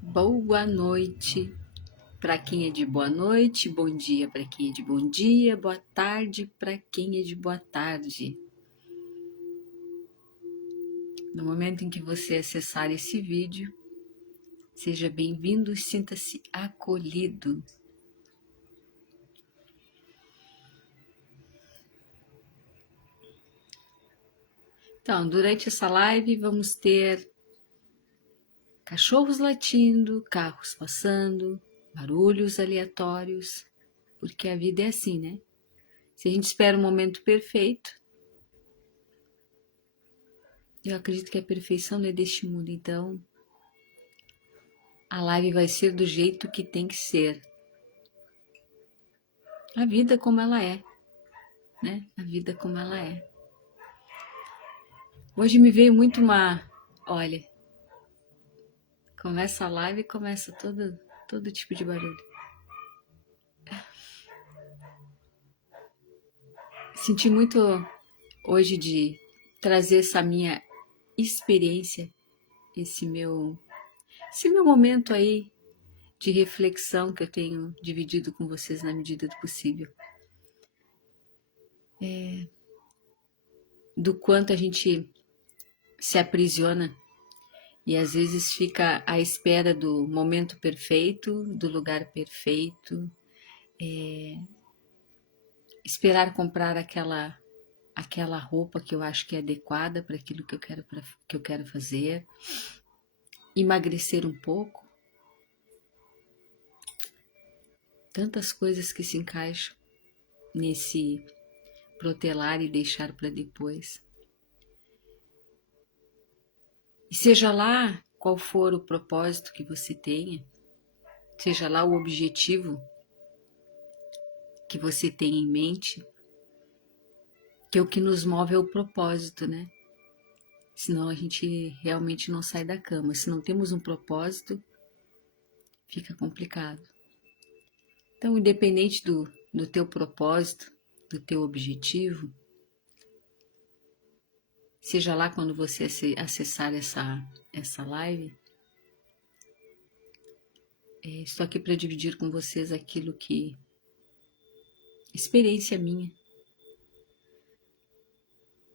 Boa noite para quem é de boa noite, bom dia para quem é de bom dia, boa tarde para quem é de boa tarde. No momento em que você acessar esse vídeo, seja bem-vindo e sinta-se acolhido. Então, durante essa live vamos ter cachorros latindo, carros passando, barulhos aleatórios, porque a vida é assim, né? Se a gente espera um momento perfeito, eu acredito que a perfeição não é deste mundo, então a live vai ser do jeito que tem que ser. A vida como ela é, né? A vida como ela é. Hoje me veio muito Olha, começa a live e começa todo tipo de barulho. Senti muito hoje de trazer essa minha experiência, esse meu momento aí de reflexão que eu tenho dividido com vocês na medida do possível. Do quanto a gente se aprisiona e às vezes fica à espera do momento perfeito, do lugar perfeito, esperar comprar aquela roupa que eu acho que é adequada para aquilo que eu quero fazer, emagrecer um pouco. Tantas coisas que se encaixam nesse protelar e deixar para depois. E seja lá qual for o propósito que você tenha, seja lá o objetivo que você tem em mente, que o que nos move é o propósito, né? Senão a gente realmente não sai da cama. Se não temos um propósito, fica complicado. Então, independente do teu propósito, do teu objetivo, seja lá quando você acessar essa live, estou aqui para dividir com vocês aquilo que... experiência minha.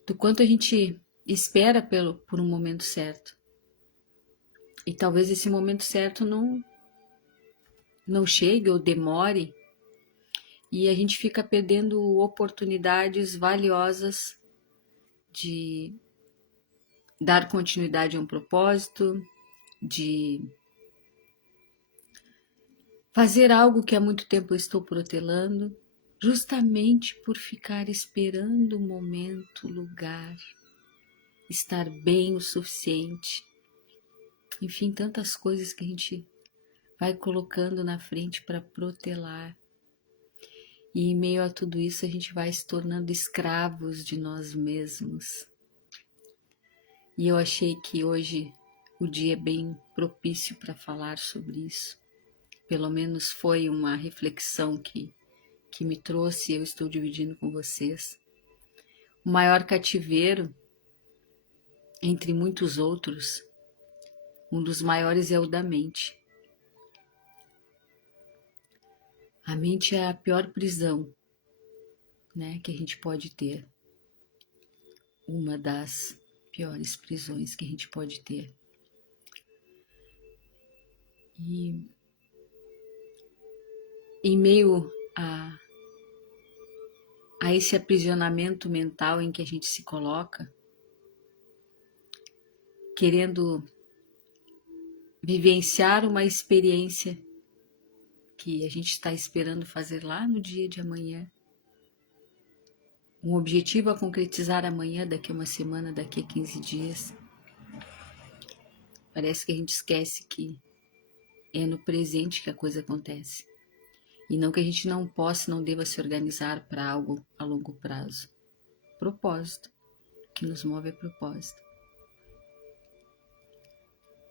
Do quanto a gente espera por um momento certo. E talvez esse momento certo não chegue ou demore. E a gente fica perdendo oportunidades valiosas de dar continuidade a um propósito, de fazer algo que há muito tempo eu estou protelando, justamente por ficar esperando o momento, o lugar, estar bem o suficiente. Enfim, tantas coisas que a gente vai colocando na frente para protelar. E em meio a tudo isso a gente vai se tornando escravos de nós mesmos. E eu achei que hoje o dia é bem propício para falar sobre isso. Pelo menos foi uma reflexão que me trouxe e eu estou dividindo com vocês. O maior cativeiro, entre muitos outros, um dos maiores é o da mente. A mente é a pior prisão, né, que a gente pode ter. Uma das piores prisões que a gente pode ter. E em meio a esse aprisionamento mental em que a gente se coloca, querendo vivenciar uma experiência que a gente está esperando fazer lá no dia de amanhã, um objetivo a concretizar amanhã, daqui a uma semana, daqui a 15 dias. Parece que a gente esquece que é no presente que a coisa acontece. E não que a gente não possa, não deva se organizar para algo a longo prazo. Propósito. O que nos move é propósito.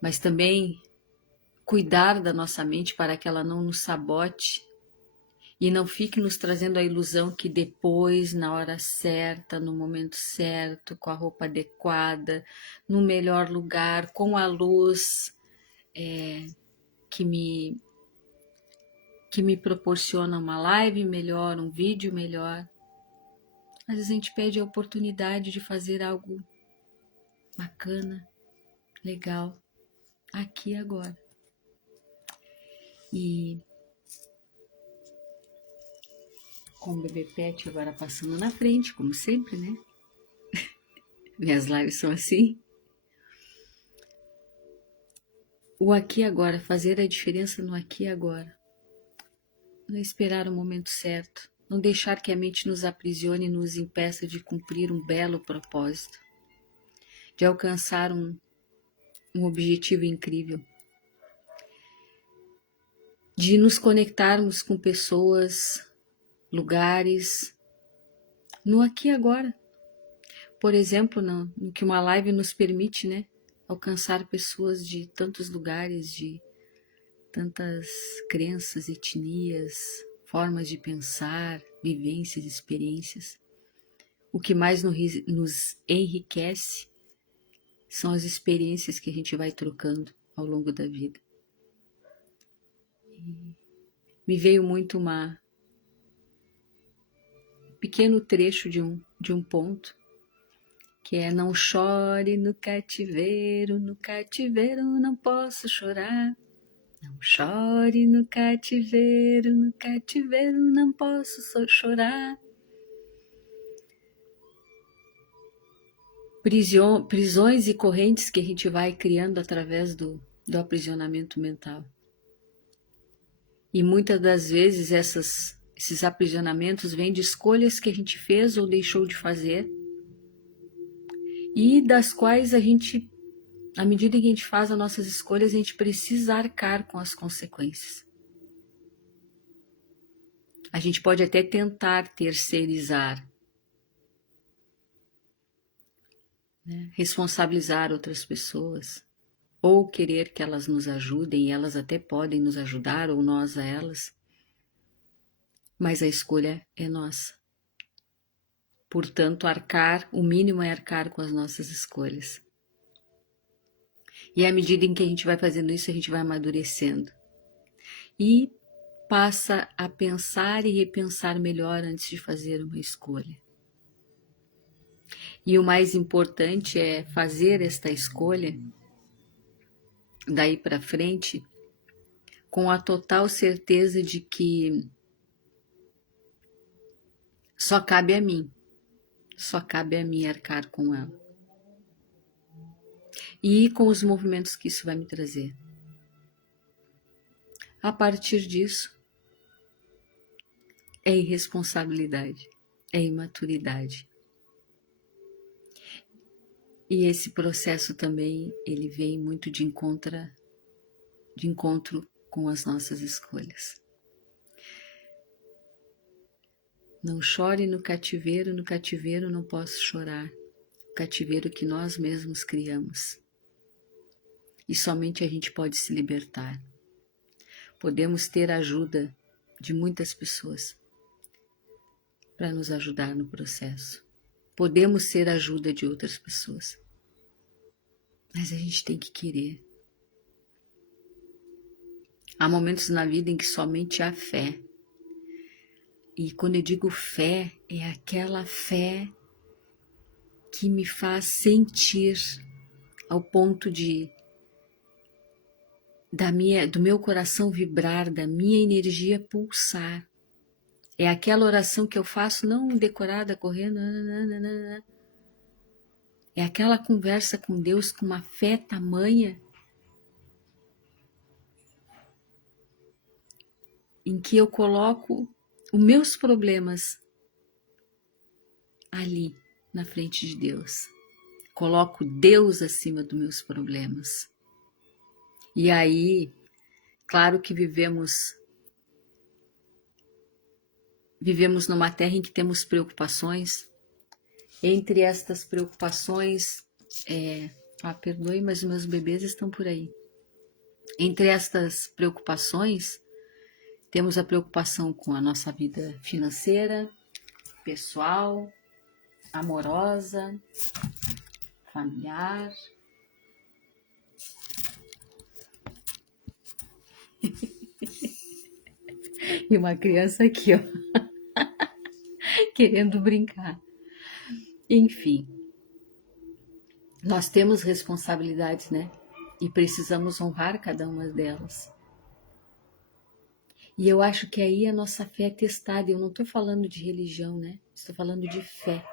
Mas também cuidar da nossa mente para que ela não nos sabote E não fique nos trazendo a ilusão que depois, na hora certa, no momento certo, com a roupa adequada, no melhor lugar, com a luz que me proporciona uma live melhor, um vídeo melhor. Às vezes a gente pede a oportunidade de fazer algo bacana, legal, aqui e agora. E com o bebê pet agora passando na frente, como sempre, né? Minhas lives são assim. O aqui e agora, fazer a diferença no aqui e agora. Não esperar o momento certo. Não deixar que a mente nos aprisione e nos impeça de cumprir um belo propósito. De alcançar um objetivo incrível. De nos conectarmos com pessoas, lugares, no aqui e agora. Por exemplo, no que uma live nos permite, né? Alcançar pessoas de tantos lugares, de tantas crenças, etnias, formas de pensar, vivências, experiências. O que mais nos enriquece são as experiências que a gente vai trocando ao longo da vida. Me veio muito um pequeno trecho de um ponto, que é: não chore no cativeiro não posso chorar. Não chore no cativeiro não posso chorar. Prisões e correntes que a gente vai criando através do aprisionamento mental. E muitas das vezes esses aprisionamentos vêm de escolhas que a gente fez ou deixou de fazer, e das quais a gente, à medida que a gente faz as nossas escolhas, a gente precisa arcar com as consequências. A gente pode até tentar terceirizar, né? Responsabilizar outras pessoas, ou querer que elas nos ajudem, e elas até podem nos ajudar, ou nós a elas, mas a escolha é nossa. Portanto, o mínimo é arcar com as nossas escolhas. E à medida em que a gente vai fazendo isso, a gente vai amadurecendo. E passa a pensar e repensar melhor antes de fazer uma escolha. E o mais importante é fazer esta escolha, daí para frente, com a total certeza de que só cabe a mim arcar com ela. E com os movimentos que isso vai me trazer. A partir disso, é irresponsabilidade, é imaturidade. E esse processo também, ele vem muito de encontro com as nossas escolhas. Não chore no cativeiro não posso chorar. O cativeiro que nós mesmos criamos. E somente a gente pode se libertar. Podemos ter a ajuda de muitas pessoas para nos ajudar no processo. Podemos ser a ajuda de outras pessoas. Mas a gente tem que querer. Há momentos na vida em que somente há fé. E quando eu digo fé, é aquela fé que me faz sentir ao ponto do meu coração vibrar, da minha energia pulsar. É aquela oração que eu faço, não decorada, correndo. É aquela conversa com Deus com uma fé tamanha em que eu coloco os meus problemas ali na frente de Deus. Coloco Deus acima dos meus problemas. E aí, claro que vivemos numa terra em que temos preocupações. Entre estas preocupações, perdoe, mas os meus bebês estão por aí. Entre estas preocupações, Temos a preocupação com a nossa vida financeira, pessoal, amorosa, familiar. E uma criança aqui, ó, querendo brincar. Enfim, nós temos responsabilidades, né? E precisamos honrar cada uma delas. E eu acho que aí a nossa fé é testada. Eu não estou falando de religião, né? Estou falando de fé,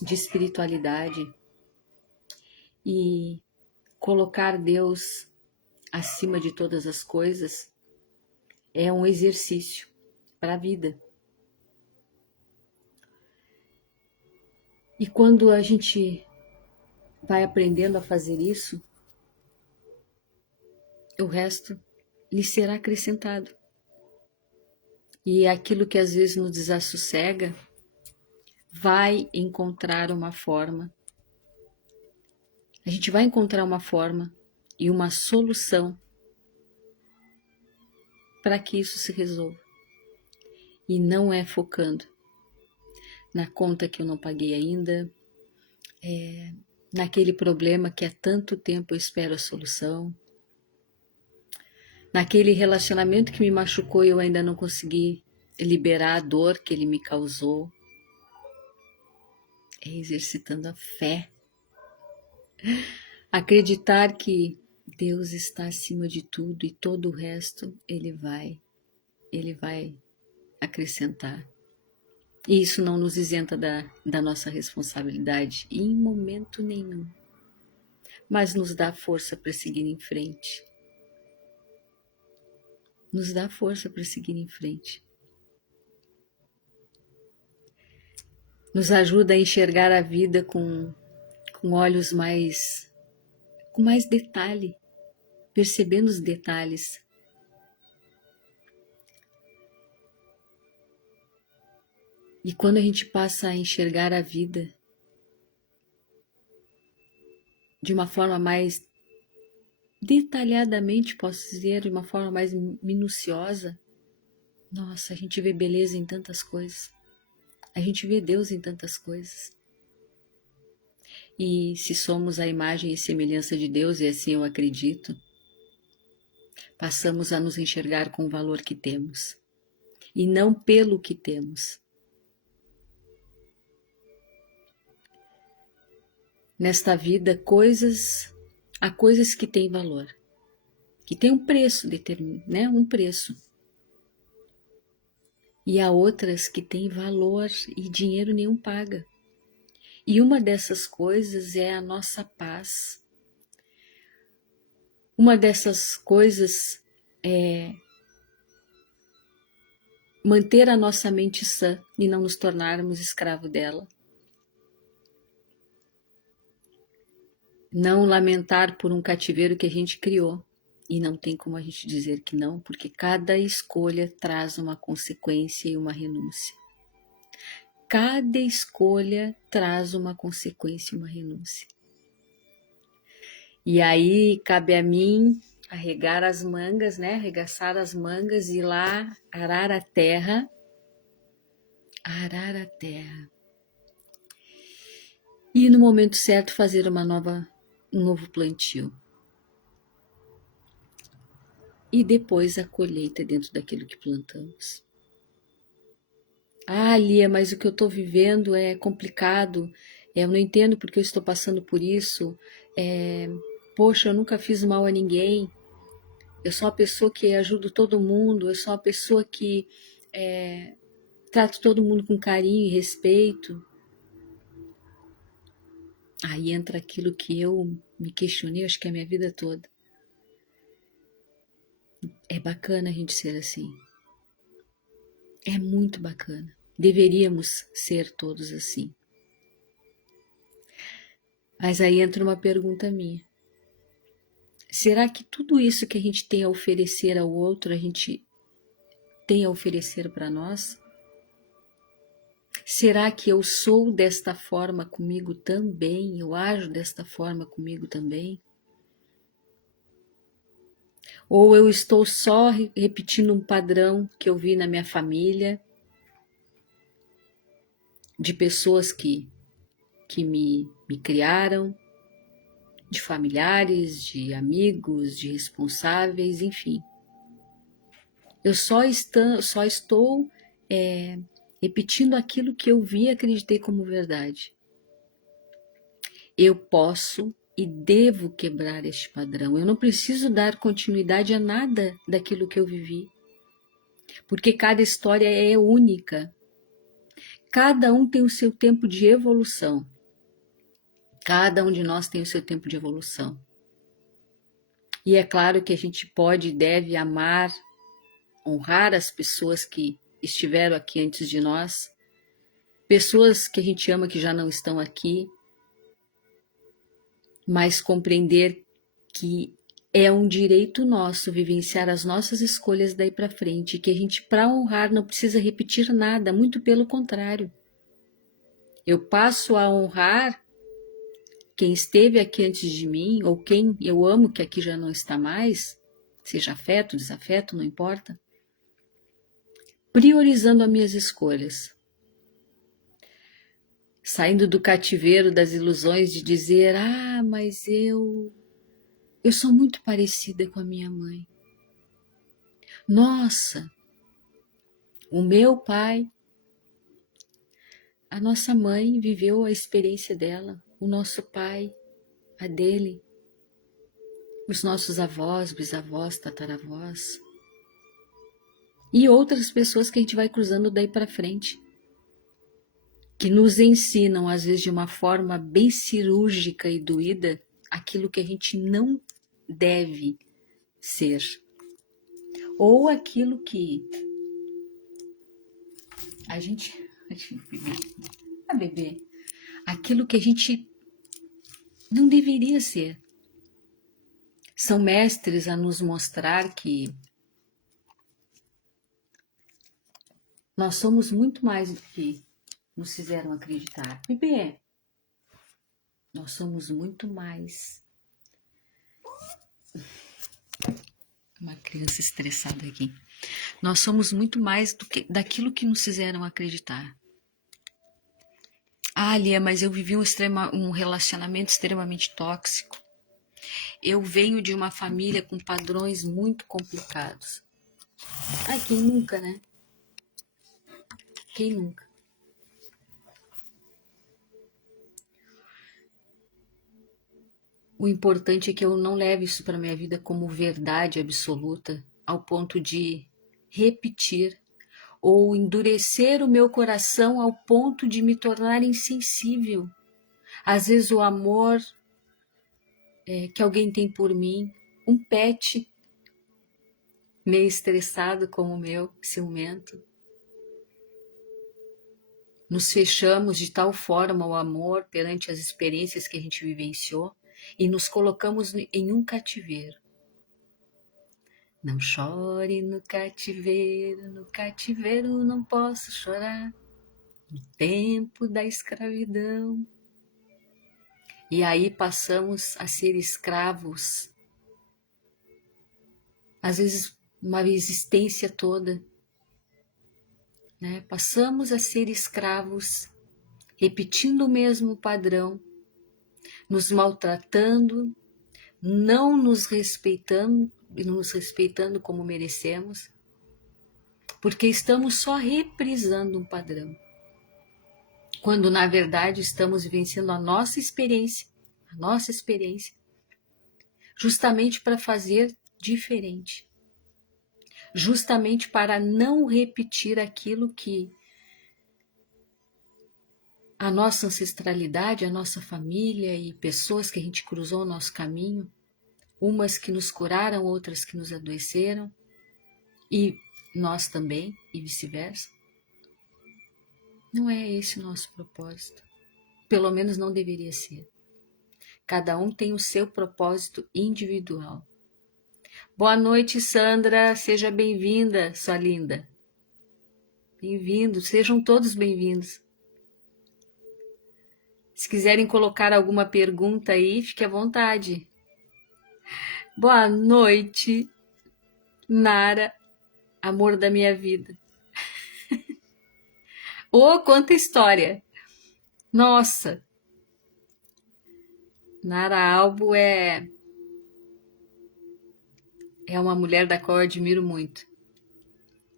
de espiritualidade. E colocar Deus acima de todas as coisas é um exercício para a vida. E quando a gente vai aprendendo a fazer isso, o resto lhe será acrescentado. E aquilo que às vezes nos desassossega vai encontrar uma forma. A gente vai encontrar uma forma e uma solução para que isso se resolva. E não é focando na conta que eu não paguei ainda, naquele problema que há tanto tempo eu espero a solução, naquele relacionamento que me machucou e eu ainda não consegui liberar a dor que ele me causou. É exercitando a fé. Acreditar que Deus está acima de tudo e todo o resto Ele vai acrescentar. E isso não nos isenta da nossa responsabilidade em momento nenhum, mas nos dá força para seguir em frente. Nos dá força para seguir em frente. Nos ajuda a enxergar a vida com olhos com mais detalhe, percebendo os detalhes. E quando a gente passa a enxergar a vida de uma forma mais detalhadamente, posso dizer, de uma forma mais minuciosa, nossa, a gente vê beleza em tantas coisas. A gente vê Deus em tantas coisas. E se somos a imagem e semelhança de Deus, e assim eu acredito, passamos a nos enxergar com o valor que temos, e não pelo que temos. Nesta vida, há coisas que têm valor, que têm um preço determinado, né? Um preço. E há outras que têm valor e dinheiro nenhum paga. E uma dessas coisas é a nossa paz. Uma dessas coisas é manter a nossa mente sã e não nos tornarmos escravo dela. Não lamentar por um cativeiro que a gente criou. E não tem como a gente dizer que não, porque cada escolha traz uma consequência e uma renúncia. Cada escolha traz uma consequência e uma renúncia. E aí cabe a mim arregar as mangas, né? Arregaçar as mangas e ir lá arar a terra. Arar a terra. E no momento certo fazer um novo plantio. E depois a colheita dentro daquilo que plantamos. Ah, Lia, mas o que eu estou vivendo é complicado, eu não entendo porque eu estou passando por isso, poxa, eu nunca fiz mal a ninguém, eu sou uma pessoa que ajudo todo mundo, eu sou uma pessoa que trato todo mundo com carinho e respeito. Aí entra aquilo que eu me questionei, acho que a minha vida toda. É bacana a gente ser assim. É muito bacana. Deveríamos ser todos assim. Mas aí entra uma pergunta minha. Será que tudo isso que a gente tem a oferecer ao outro, a gente tem a oferecer para nós? Será que eu sou desta forma comigo também? Eu ajo desta forma comigo também? Ou eu estou só repetindo um padrão que eu vi na minha família, de pessoas que me criaram, de familiares, de amigos, de responsáveis, enfim. Eu só estou repetindo aquilo que eu vi e acreditei como verdade. Eu posso e devo quebrar este padrão. Eu não preciso dar continuidade a nada daquilo que eu vivi, porque cada história é única. Cada um tem o seu tempo de evolução. Cada um de nós tem o seu tempo de evolução. E é claro que a gente pode e deve amar, honrar as pessoas que estiveram aqui antes de nós, pessoas que a gente ama que já não estão aqui, mas compreender que é um direito nosso vivenciar as nossas escolhas daí para frente, que a gente, para honrar, não precisa repetir nada, muito pelo contrário. Eu passo a honrar quem esteve aqui antes de mim, ou quem eu amo que aqui já não está mais, seja afeto, desafeto, não importa, priorizando as minhas escolhas. Saindo do cativeiro das ilusões de dizer, mas eu sou muito parecida com a minha mãe. Nossa, o meu pai, a nossa mãe viveu a experiência dela, o nosso pai, a dele, os nossos avós, bisavós, tataravós e outras pessoas que a gente vai cruzando daí para frente, que nos ensinam, às vezes de uma forma bem cirúrgica e doída, aquilo que a gente não deve ser, ou aquilo que a gente bebê, aquilo que a gente não deveria ser. São mestres a nos mostrar que nós somos muito mais do que nos fizeram acreditar. Bebê, nós somos muito mais. Uma criança estressada aqui. Nós somos muito mais daquilo que nos fizeram acreditar. Lia, mas eu vivi um relacionamento extremamente tóxico. Eu venho de uma família com padrões muito complicados. Quem nunca, né? Quem nunca? O importante é que eu não leve isso para minha vida como verdade absoluta, ao ponto de repetir ou endurecer o meu coração ao ponto de me tornar insensível. Às vezes o amor que alguém tem por mim, um pet meio estressado como o meu, ciumento. Nos fechamos de tal forma ao amor perante as experiências que a gente vivenciou e nos colocamos em um cativeiro. Não chore no cativeiro não posso chorar, no tempo da escravidão. E aí passamos a ser escravos, às vezes uma existência toda, né? Passamos a ser escravos, repetindo o mesmo padrão, nos maltratando, não nos respeitando como merecemos, porque estamos só reprisando um padrão, quando na verdade estamos vivenciando a nossa experiência, justamente para fazer diferente, justamente para não repetir aquilo que a nossa ancestralidade, a nossa família e pessoas que a gente cruzou o nosso caminho, umas que nos curaram, outras que nos adoeceram, e nós também, e vice-versa. Não é esse o nosso propósito. Pelo menos não deveria ser. Cada um tem o seu propósito individual. Boa noite, Sandra. Seja bem-vinda, sua linda. Bem-vindos, sejam todos bem-vindos. Se quiserem colocar alguma pergunta aí, fique à vontade. Boa noite. Nara, amor da minha vida. Oh, quanta história! Nossa! Nara Albo é uma mulher da qual eu admiro muito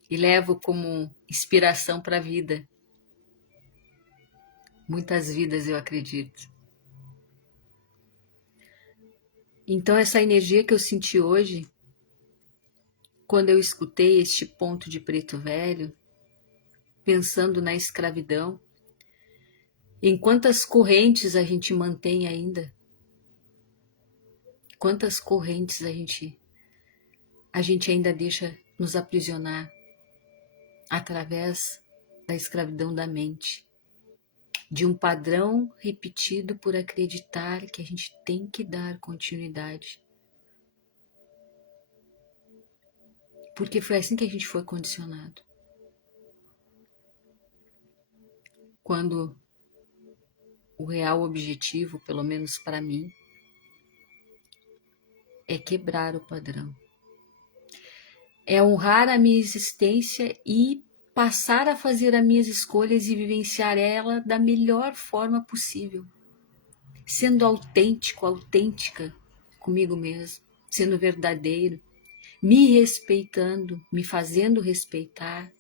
e levo como inspiração para a vida. Muitas vidas, eu acredito. Então, essa energia que eu senti hoje, quando eu escutei este ponto de Preto Velho, pensando na escravidão, em quantas correntes a gente mantém ainda, quantas correntes a gente ainda deixa nos aprisionar através da escravidão da mente, de um padrão repetido por acreditar que a gente tem que dar continuidade. Porque foi assim que a gente foi condicionado. Quando o real objetivo, pelo menos para mim, é quebrar o padrão. É honrar a minha existência e passar a fazer as minhas escolhas e vivenciar ela da melhor forma possível. Sendo autêntico, autêntica comigo mesmo, sendo verdadeiro, me respeitando, me fazendo respeitar.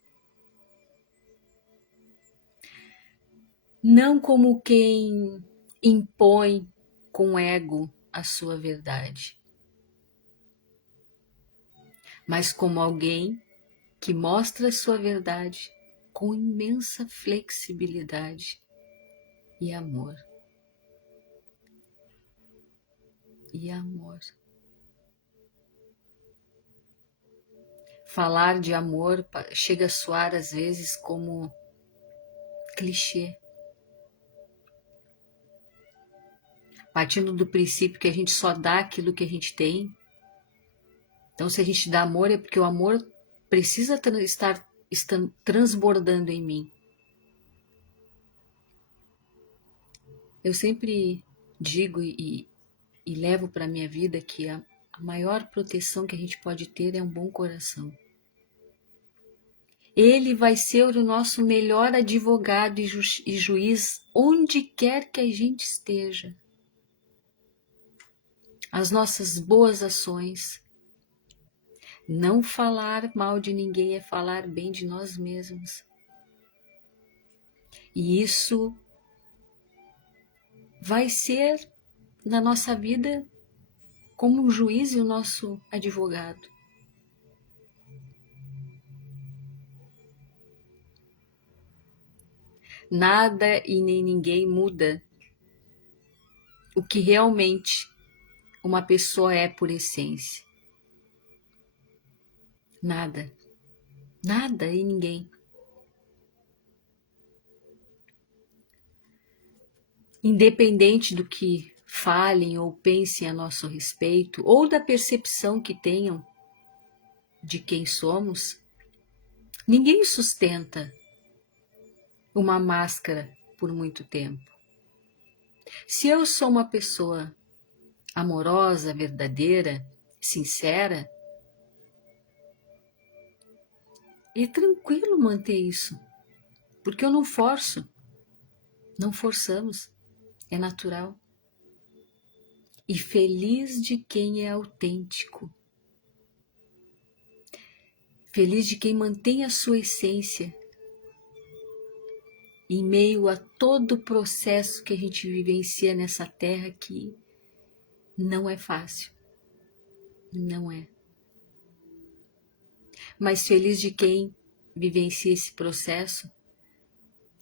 Não como quem impõe com ego a sua verdade, mas como alguém que mostra a sua verdade com imensa flexibilidade e amor. E amor. Falar de amor chega a soar às vezes como clichê. Partindo do princípio que a gente só dá aquilo que a gente tem. Então, se a gente dá amor, é porque o amor precisa estar transbordando em mim. Eu sempre digo e levo para a minha vida que a maior proteção que a gente pode ter é um bom coração. Ele vai ser o nosso melhor advogado e juiz onde quer que a gente esteja. As nossas boas ações. Não falar mal de ninguém é falar bem de nós mesmos. E isso vai ser na nossa vida como um juiz e o nosso advogado. Nada e nem ninguém muda o que realmente uma pessoa é por essência. Nada. Nada e ninguém. Independente do que falem ou pensem a nosso respeito, ou da percepção que tenham de quem somos, ninguém sustenta uma máscara por muito tempo. Se eu sou uma pessoa amorosa, verdadeira, sincera, é tranquilo manter isso, porque eu não forço, não forçamos, é natural. E feliz de quem é autêntico, feliz de quem mantém a sua essência em meio a todo o processo que a gente vivencia nessa terra que não é fácil, não é. Mas feliz de quem vivencia esse processo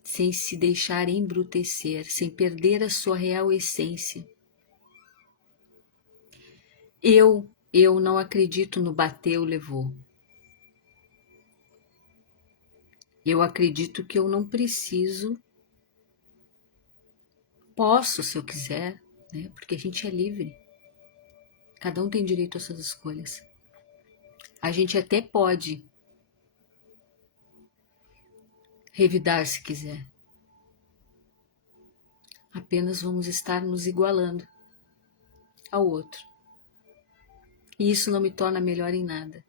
sem se deixar embrutecer, sem perder a sua real essência. Eu não acredito no bateu, levou. Eu acredito que eu não preciso, posso se eu quiser, né? Porque a gente é livre. Cada um tem direito às suas escolhas. A gente até pode revidar se quiser. Apenas vamos estar nos igualando ao outro. E isso não me torna melhor em nada.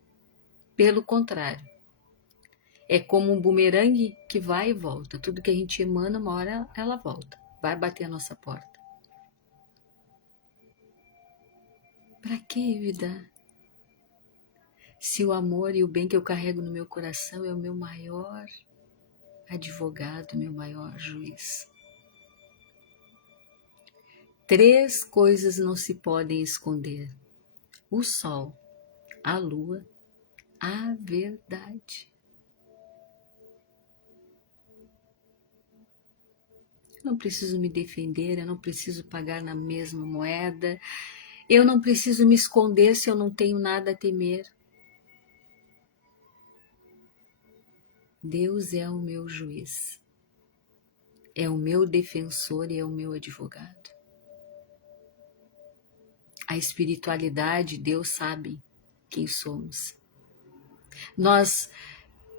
Pelo contrário, é como um bumerangue que vai e volta. Tudo que a gente emana, uma hora ela volta, vai bater a nossa porta. Para que evitar? Se o amor e o bem que eu carrego no meu coração é o meu maior advogado, meu maior juiz. 3 coisas não se podem esconder: o sol, a lua, a verdade. Eu não preciso me defender, eu não preciso pagar na mesma moeda, eu não preciso me esconder se eu não tenho nada a temer. Deus é o meu juiz, é o meu defensor e é o meu advogado. A espiritualidade, Deus sabe quem somos. Nós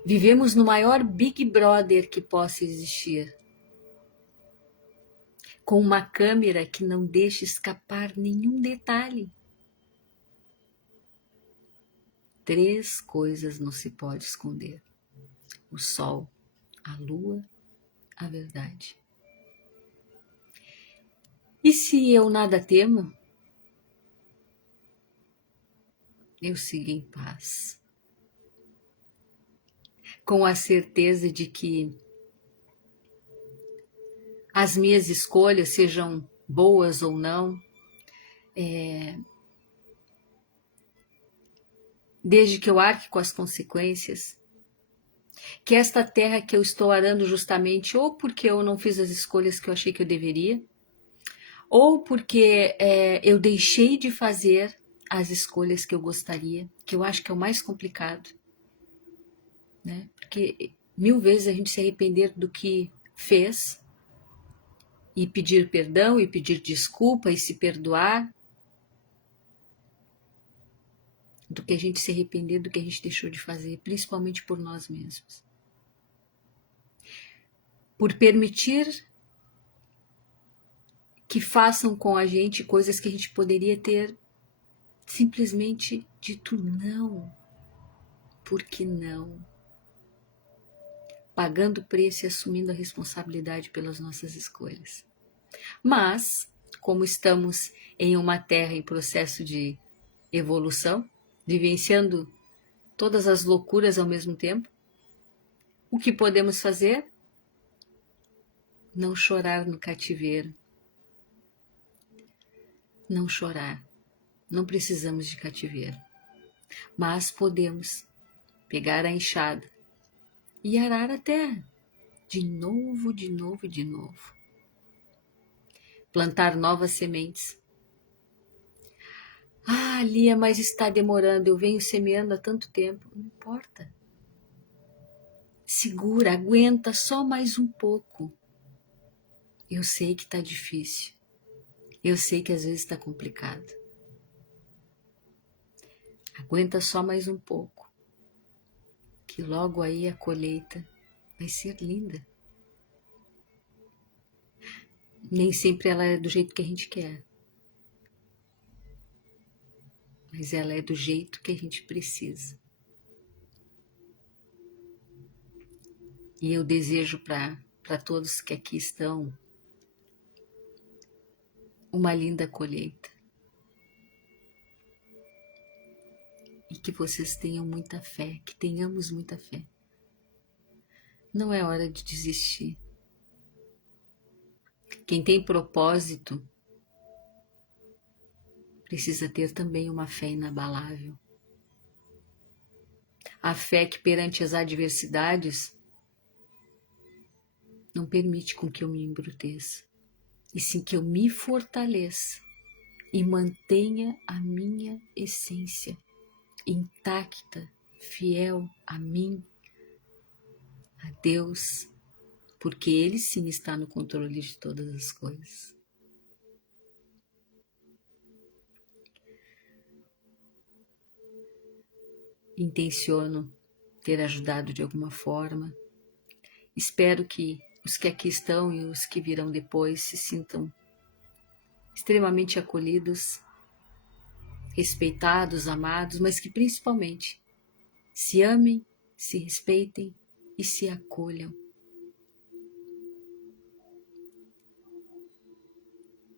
vivemos no maior Big Brother que possa existir, com uma câmera que não deixa escapar nenhum detalhe. 3 coisas não se pode esconder: o sol, a lua, a verdade. E se eu nada temo, eu sigo em paz, com a certeza de que as minhas escolhas, sejam boas ou não, desde que eu arque com as consequências, que esta terra que eu estou arando justamente, ou porque eu não fiz as escolhas que eu achei que eu deveria, ou porque eu deixei de fazer as escolhas que eu gostaria, que eu acho que é o mais complicado, né? Porque 1000 vezes a gente se arrepender do que fez e pedir perdão e pedir desculpa e se perdoar, do que a gente se arrepender do que a gente deixou de fazer, principalmente por nós mesmos. Por permitir que façam com a gente coisas que a gente poderia ter simplesmente dito não. Por que não? Pagando o preço e assumindo a responsabilidade pelas nossas escolhas. Mas, como estamos em uma terra em processo de evolução, vivenciando todas as loucuras ao mesmo tempo, o que podemos fazer? Não chorar no cativeiro. Não chorar. Não precisamos de cativeiro. Mas podemos pegar a enxada e arar a terra. De novo, de novo, de novo. Plantar novas sementes. Ah, Lia, mas está demorando, eu venho semeando há tanto tempo. Não importa. Segura, aguenta só mais um pouco. Eu sei que está difícil. Eu sei que às vezes está complicado. Aguenta só mais um pouco. Que logo aí a colheita vai ser linda. Nem sempre ela é do jeito que a gente quer. Mas ela é do jeito que a gente precisa. E eu desejo para todos que aqui estão uma linda colheita. E que vocês tenham muita fé, que tenhamos muita fé. Não é hora de desistir. Quem tem propósito precisa ter também uma fé inabalável. A fé que perante as adversidades não permite com que eu me embruteça, e sim que eu me fortaleça e mantenha a minha essência intacta, fiel a mim, a Deus, porque Ele sim está no controle de todas as coisas. Intenciono ter ajudado de alguma forma. Espero que os que aqui estão e os que virão depois se sintam extremamente acolhidos, respeitados, amados, mas que principalmente se amem, se respeitem e se acolham.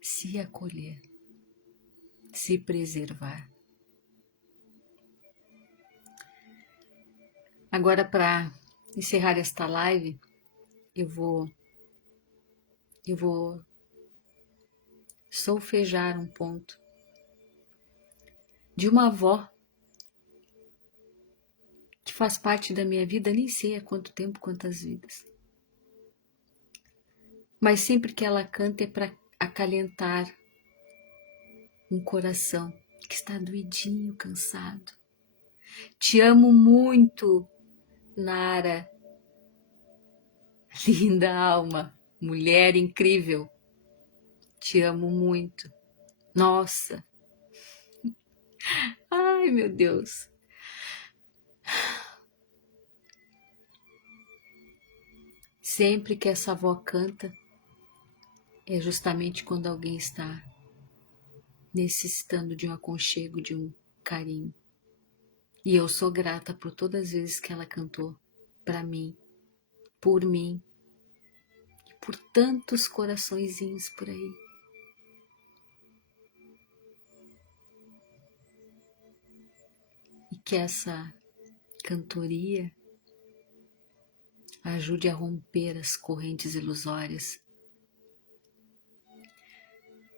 Se acolher, se preservar. Agora, para encerrar esta live, eu vou solfejar um ponto de uma avó que faz parte da minha vida, nem sei há quanto tempo, quantas vidas. Mas sempre que ela canta é para acalentar um coração que está doidinho, cansado. Te amo muito, Nara. Linda alma, mulher incrível. Te amo muito. Nossa. Ai, meu Deus. Sempre que essa avó canta, é justamente quando alguém está necessitando de um aconchego, de um carinho. E eu sou grata por todas as vezes que ela cantou para mim, por mim e por tantos coraçõezinhos por aí. E que essa cantoria ajude a romper as correntes ilusórias.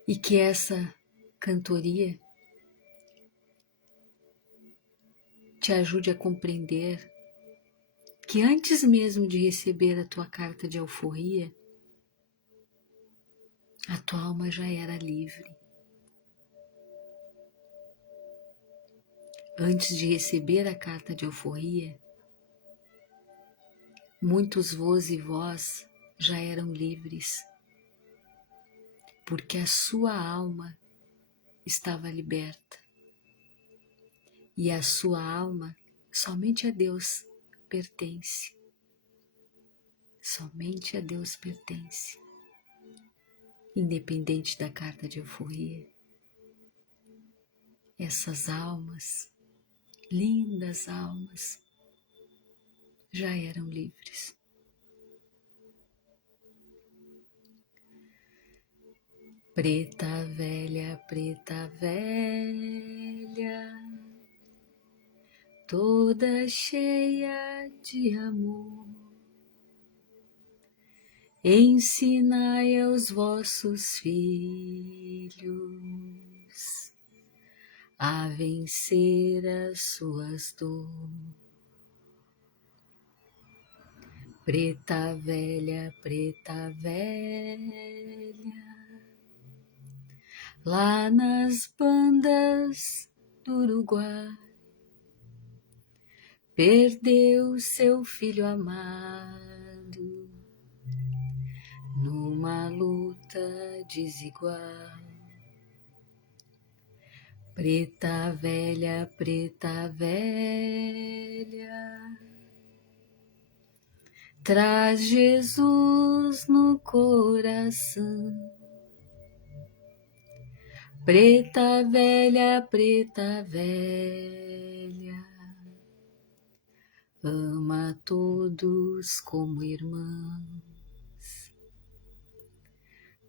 E que essa cantoria te ajude a compreender que antes mesmo de receber a tua carta de alforria, a tua alma já era livre. Antes de receber a carta de alforria, muitos vós e vós já eram livres, porque a sua alma estava liberta. E a sua alma somente a Deus pertence. Somente a Deus pertence. Independente da carta de alforria, essas almas, lindas almas, já eram livres. Preta velha, toda cheia de amor, ensinai aos vossos filhos a vencer as suas dores. Preta velha, lá nas bandas do Uruguai, perdeu seu filho amado numa luta desigual. Preta velha, traz Jesus no coração. Preta velha, ama todos como irmãos.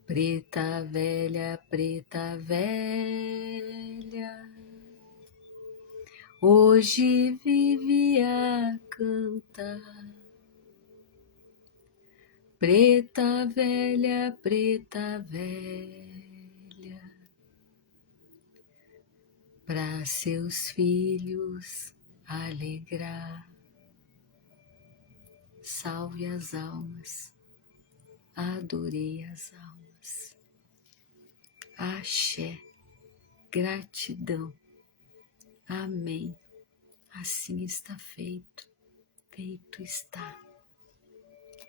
Preta velha, hoje vive a cantar. Preta velha, para seus filhos alegrar. Salve as almas, adorei as almas. Axé, gratidão, amém. Assim está feito, feito está.